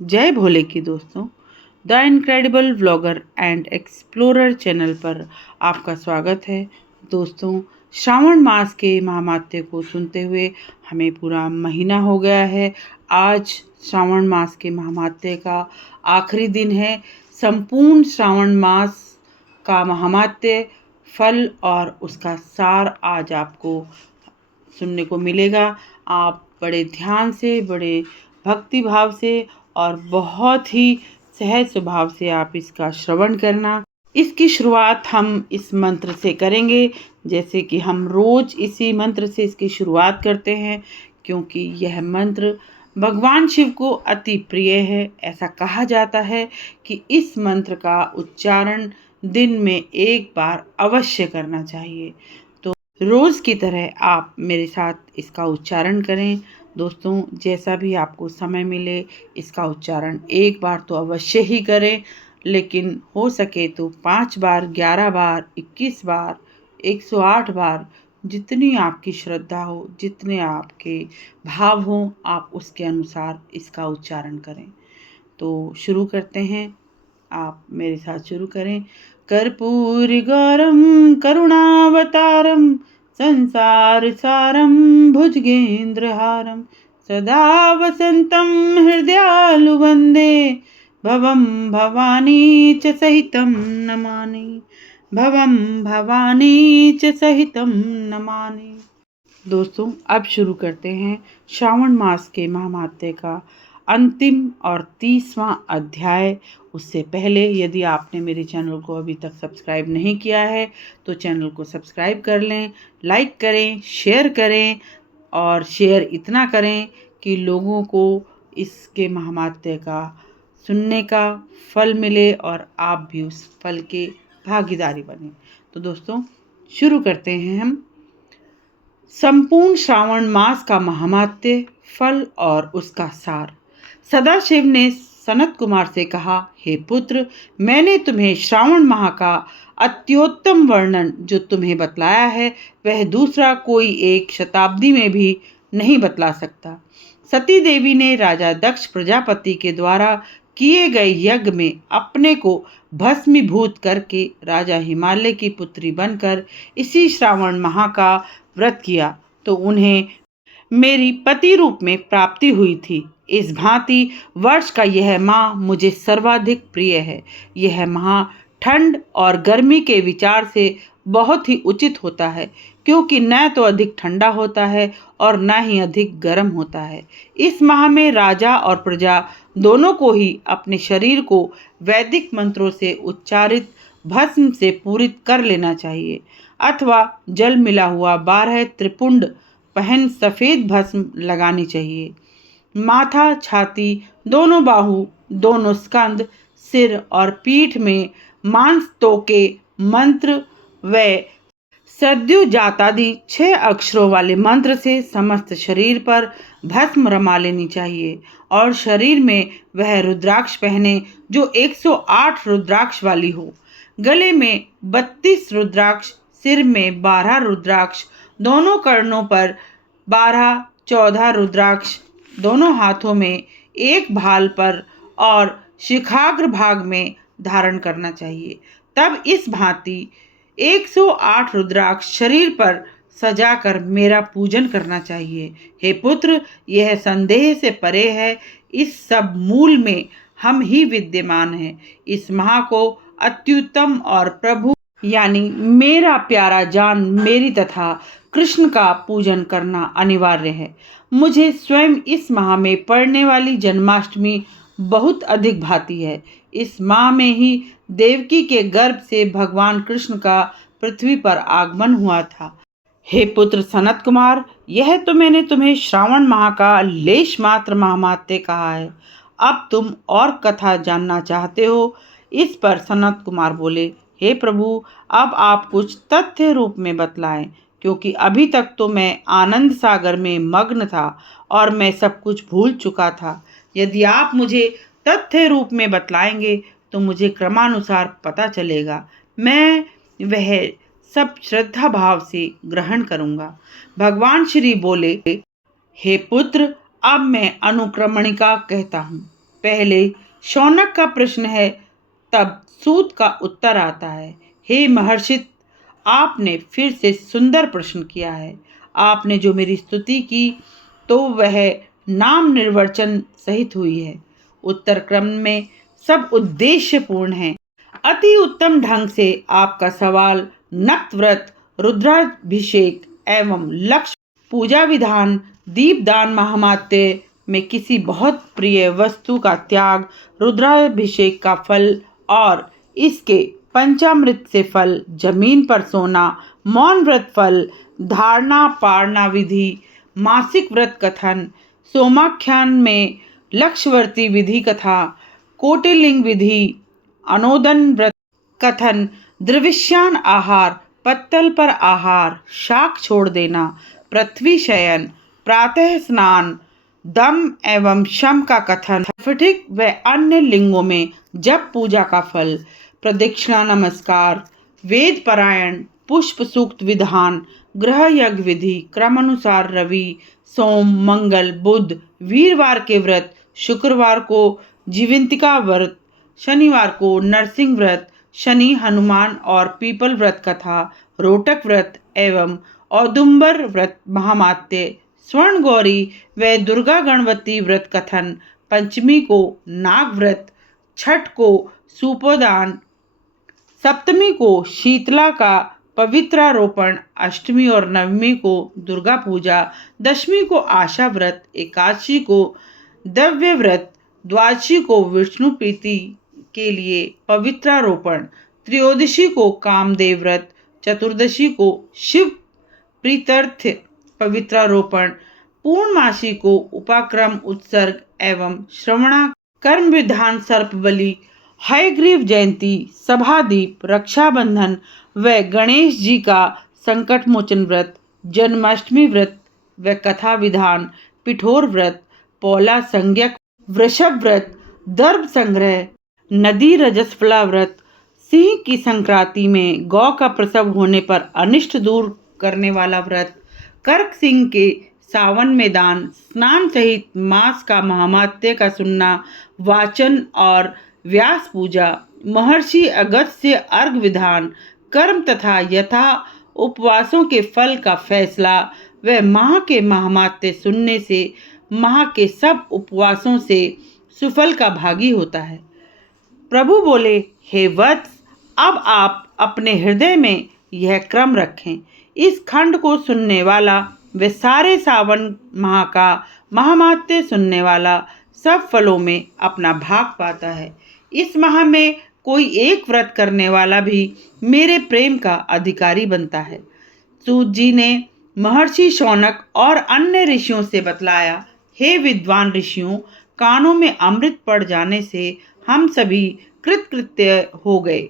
जय भोले की दोस्तों, the incredible vlogger and explorer channel पर आपका स्वागत है। दोस्तों, श्रावण मास के महात्म्य को सुनते हुए हमें पूरा महीना हो गया है। आज श्रावण मास के महात्म्य का आखिरी दिन है। संपूर्ण श्रावण मास का महात्म्य, फल और उसका सार आज आपको सुनने को मिलेगा। आप बड़े ध्यान से, बड़े भक्ति भाव से और बहुत ही सहज स्वभाव से आप इसका श्रवण करना। इसकी शुरुआत हम इस मंत्र से करेंगे, जैसे कि हम रोज इसी मंत्र से इसकी शुरुआत करते हैं, क्योंकि यह मंत्र भगवान शिव को अति प्रिय है। ऐसा कहा जाता है कि इस मंत्र का उच्चारण दिन में एक बार अवश्य करना चाहिए। तो रोज की तरह आप मेरे साथ इसका उच्चारण करें। दोस्तों, जैसा भी आपको समय मिले इसका उच्चारण एक बार तो अवश्य ही करें, लेकिन हो सके तो 5 बार, 11 बार, 21 बार, 108 बार, जितनी आपकी श्रद्धा हो, जितने आपके भाव हों, आप उसके अनुसार इसका उच्चारण करें। तो शुरू करते हैं। आप मेरे साथ शुरू करें। कर्पूरी गौरम करुणावतारम संसार सारम भुजगेंद्रहारम सदा वसंतम हृदयालु वंदे भवम भवानी च सहितम नमामि भवम भवानी च सहितम नमामि। दोस्तों, अब शुरू करते हैं श्रावण मास के महात्म्य का अंतिम और 30वां अध्याय। उससे पहले यदि आपने मेरे चैनल को अभी तक सब्सक्राइब नहीं किया है तो चैनल को सब्सक्राइब कर लें, लाइक करें, शेयर करें और शेयर इतना करें कि लोगों को इसके महात्म्य का सुनने का फल मिले और आप भी उस फल के भागीदारी बने। तो दोस्तों, शुरू करते हैं हम। संपूर्ण श्रावण मास का महात्म्य, फल और उसका सार। सदाशिव ने सनत कुमार से कहा, हे पुत्र, मैंने तुम्हें श्रावण माह का अत्योत्तम वर्णन जो तुम्हें बतलाया है वह दूसरा कोई 1 शताब्दी में भी नहीं बतला सकता। सती देवी ने राजा दक्ष प्रजापति के द्वारा किए गए यज्ञ में अपने को भस्मीभूत करके राजा हिमालय की पुत्री बनकर इसी श्रावण माह का व्रत किया तो उन्हें मेरी पति रूप में प्राप्ति हुई थी। इस भांति वर्ष का यह माह मुझे सर्वाधिक प्रिय है। यह माह ठंड और गर्मी के विचार से बहुत ही उचित होता है, क्योंकि न तो अधिक ठंडा होता है और न ही अधिक गर्म होता है। इस माह में राजा और प्रजा दोनों को ही अपने शरीर को वैदिक मंत्रों से उच्चारित भस्म से पूरित कर लेना चाहिए, अथवा जल मिला हुआ 12 त्रिपुंड पहन सफेद भस्म लगानी चाहिए। माथा, छाती, दोनों बाहु, दोनों स्कंद, सिर और पीठ में मांस तोके मंत्र व सद्युजातादि 6 अक्षरों वाले मंत्र से समस्त शरीर पर भस्म रमा लेनी चाहिए और शरीर में वह रुद्राक्ष पहने जो 108 रुद्राक्ष वाली हो। गले में 32 रुद्राक्ष, सिर में 12 रुद्राक्ष, दोनों कर्णों पर 12-14 रुद्राक्ष, दोनों हाथों में 1 भाल पर और शिखाग्र भाग में धारण करना चाहिए। तब इस भांति 108 रुद्राक्ष शरीर पर सजाकर मेरा पूजन करना चाहिए। हे पुत्र, यह संदेह से परे है, इस सब मूल में हम ही विद्यमान हैं। इस माह को अत्युत्तम और प्रभु यानी मेरा प्यारा जान मेरी तथा कृष्ण का पूजन करना अनिवार्य है। मुझे स्वयं इस माह में पड़ने वाली जन्माष्टमी बहुत अधिक भाती है। इस माह में ही देवकी के गर्भ से भगवान कृष्ण का पृथ्वी पर आगमन हुआ था। हे पुत्र सनत कुमार, यह तो मैंने तुम्हें श्रावण माह का लेश मात्र महात्म्य कहा है। अब तुम और कथा जानना चाहते हो। इस पर सनत कुमार बोले, हे प्रभु, अब आप कुछ तथ्य रूप में बतलाएं, क्योंकि अभी तक तो मैं आनंद सागर में मग्न था और मैं सब कुछ भूल चुका था। यदि आप मुझे तथ्य रूप में बतलाएंगे तो मुझे क्रमानुसार पता चलेगा। मैं वह सब श्रद्धा भाव से ग्रहण करूंगा। भगवान श्री बोले, हे पुत्र, अब मैं अनुक्रमणिका कहता हूँ। पहले शौनक का प्रश्न है, तब सूत का उत्तर आता है। हे महर्षित, आपने फिर से सुंदर प्रश्न किया है। आपने जो मेरी स्तुति की तो वह नाम निर्वचन सहित हुई है। उत्तर क्रम में सब उद्देश्यपूर्ण है। अति उत्तम ढंग से आपका सवाल नक्त व्रत, रुद्राभिषेक एवं लक्ष्य पूजा विधान, दीपदान महामात्य में किसी बहुत प्रिय वस्तु का त्याग, रुद्राभिषेक का फल और इसके पंचामृत से फल, जमीन पर सोना, मौन व्रत फल, धारणा पारणा विधि, मासिक व्रत कथन, सोमाख्यान में लक्ष्यवर्ती विधि कथा, कोटिलिंग विधि, अनोदन व्रत कथन, द्रविश्यान आहार, पत्तल पर आहार, शाक छोड़ देना, पृथ्वी शयन, प्रातः स्नान, दम एवं शम का कथन, स्फटिक व अन्य लिंगों में जप पूजा का फल, प्रदक्षिणा नमस्कार, वेद पारायण, पुष्प सूक्त विधान, ग्रह यज्ञ विधि, क्रमानुसार रवि, सोम, मंगल, बुध, वीरवार के व्रत, शुक्रवार को जीवंतिका व्रत, शनिवार को नरसिंह व्रत, शनि, हनुमान और पीपल व्रत कथा, रोटक व्रत एवं औदुंबर व्रत महामात्य, स्वर्ण गौरी व दुर्गा गणवती व्रत कथन, पंचमी को नाग व्रत, छठ को सुपोदान, सप्तमी को शीतला का पवित्रारोपण, अष्टमी और नवमी को दुर्गा पूजा, दशमी को आशा व्रत, एकादशी को दिव्य व्रत, द्वादशी को विष्णु प्रीति के लिए पवित्रारोपण, त्रयोदशी को कामदेव व्रत, चतुर्दशी को शिव प्रीत्यर्थ पवित्रारोपण, पूर्णमासी को उपाक्रम उत्सर्ग एवं श्रवणा कर्म विधान सर्प बलि, हयग्रीव जयंती, सभादीप, रक्षाबंधन व गणेश जी का संकट मोचन व्रत, जन्माष्टमी व्रत व कथा विधान, पिठोर व्रत, पौला संज्ञक, वृषभ व्रत, दर्भ संग्रह, नदी रजस्वला व्रत, सिंह की संक्रांति में गौ का प्रसव होने पर अनिष्ट दूर करने वाला व्रत, कर्क सिंह के सावन में दान, स्नान सहित मास का महामात्य का सुनना, वाचन और व्यास पूजा, महर्षि अगस्त्य अर्घ विधान, कर्म तथा यथा उपवासों के फल का फैसला व माह के महामात्य सुनने से माह के सब उपवासों से सुफल का भागी होता है। प्रभु बोले, हे वत्स, अब आप अपने हृदय में यह क्रम रखें। इस खंड को सुनने वाला वे सारे सावन माह का महामात्य सुनने वाला सब फलों में अपना भाग पाता है। इस माह में कोई एक व्रत करने वाला भी मेरे प्रेम का अधिकारी बनता है। सूत जी ने महर्षि शौनक और अन्य ऋषियों से बतलाया, हे विद्वान ऋषियों, कानों में अमृत पड़ जाने से हम सभी कृतकृत्य हो गए।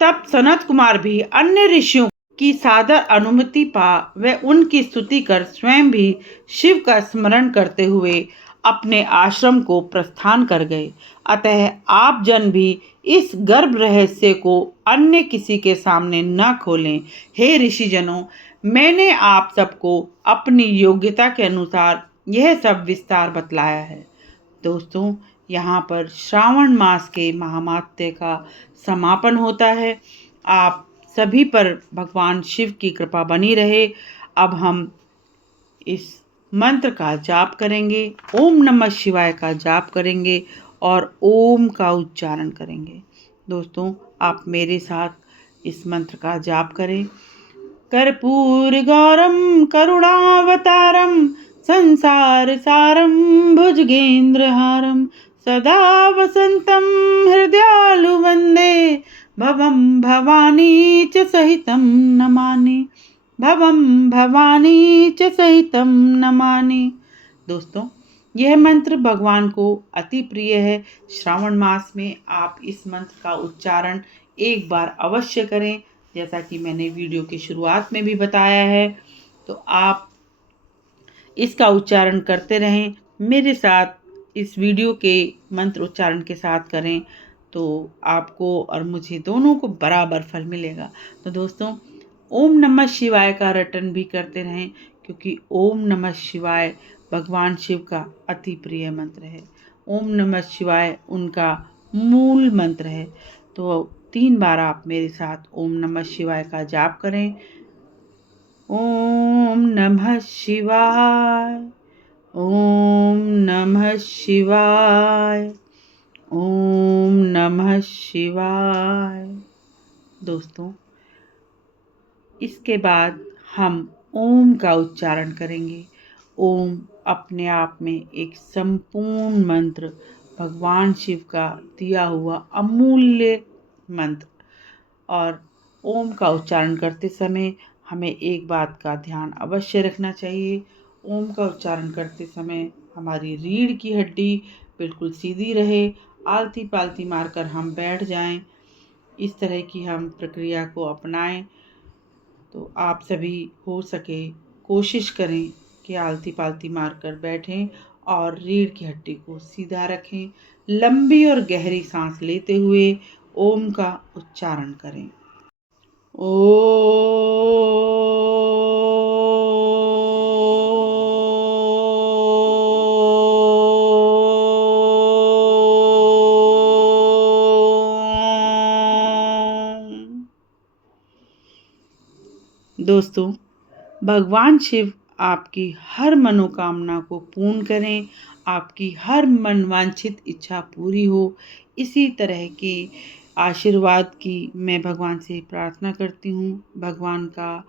तब सनत कुमार भी अन्य ऋषियों की सादर अनुमति पा व उनकी स्तुति कर स्वयं भी शिव का स्मरण करते हुए अपने आश्रम को प्रस्थान कर गए। अतः आप जन भी इस गर्भ रहस्य को अन्य किसी के सामने न खोलें। हे ऋषिजनों, मैंने आप सबको अपनी योग्यता के अनुसार यह सब विस्तार बतलाया है। दोस्तों, यहाँ पर श्रावण मास के महामात्य का समापन होता है। आप सभी पर भगवान शिव की कृपा बनी रहे। अब हम इस मंत्र का जाप करेंगे, ओम नमः शिवाय का जाप करेंगे और ओम का उच्चारण करेंगे। दोस्तों, आप मेरे साथ इस मंत्र का जाप करें। कर्पूर गौरम करुणावतारम संसार सारम भुजगेंद्रहारम सदा वसंतम हृदयालु वंदे भवम भवानी च सहितं नमामि, भवम भवानी च सहितं नमामि। दोस्तों, यह मंत्र भगवान को अति प्रिय है। श्रावण मास में आप इस मंत्र का उच्चारण एक बार अवश्य करें, जैसा कि मैंने वीडियो की शुरुआत में भी बताया है। तो आप इसका उच्चारण करते रहें, मेरे साथ इस वीडियो के मंत्र उच्चारण के साथ करें, तो आपको और मुझे दोनों को बराबर फल मिलेगा। तो दोस्तों, ओम नमः शिवाय का रटन भी करते रहें, क्योंकि ओम नमः शिवाय भगवान शिव का अति प्रिय मंत्र है। ओम नमः शिवाय उनका मूल मंत्र है। तो 3 बार आप मेरे साथ ओम नमः शिवाय का जाप करें। ओम नमः शिवाय, ओम नमः शिवाय, ओम नमः शिवाय। दोस्तों, इसके बाद हम ओम का उच्चारण करेंगे। ओम अपने आप में एक संपूर्ण मंत्र, भगवान शिव का दिया हुआ अमूल्य मंत्र। और ओम का उच्चारण करते समय हमें एक बात का ध्यान अवश्य रखना चाहिए। ओम का उच्चारण करते समय हमारी रीढ़ की हड्डी बिल्कुल सीधी रहे, आलती पालती मारकर हम बैठ जाएं। इस तरह की हम प्रक्रिया को अपनाएं। तो आप सभी हो सके कोशिश करें कि आलती पालती मारकर बैठें और रीढ़ की हड्डी को सीधा रखें। लंबी और गहरी सांस लेते हुए ओम का उच्चारण करें। ओ दोस्तों, भगवान शिव आपकी हर मनोकामना को पूर्ण करें, आपकी हर मनवांछित इच्छा पूरी हो। इसी तरह के आशीर्वाद की मैं भगवान से प्रार्थना करती हूँ। भगवान का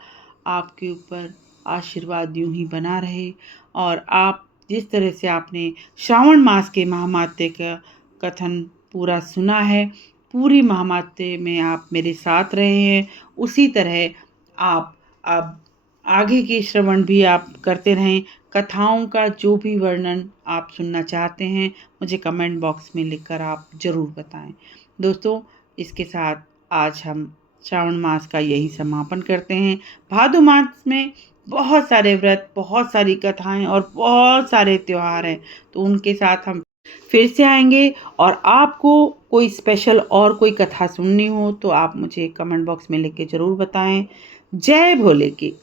आपके ऊपर आशीर्वाद यूं ही बना रहे और आप जिस तरह से आपने श्रावण मास के महामात्य का कथन पूरा सुना है, पूरी महामात्य में आप मेरे साथ रहे हैं, उसी तरह आप अब आगे के श्रवण भी आप करते रहें। कथाओं का जो भी वर्णन आप सुनना चाहते हैं, मुझे कमेंट बॉक्स में लिखकर आप ज़रूर बताएं। दोस्तों, इसके साथ आज हम श्रावण मास का यही समापन करते हैं। भादो मास में बहुत सारे व्रत, बहुत सारी कथाएं और बहुत सारे त्योहार हैं, तो उनके साथ हम फिर से आएंगे। और आपको कोई स्पेशल और कोई कथा सुननी हो तो आप मुझे कमेंट बॉक्स में लिख के ज़रूर बताएं। जय भोले की।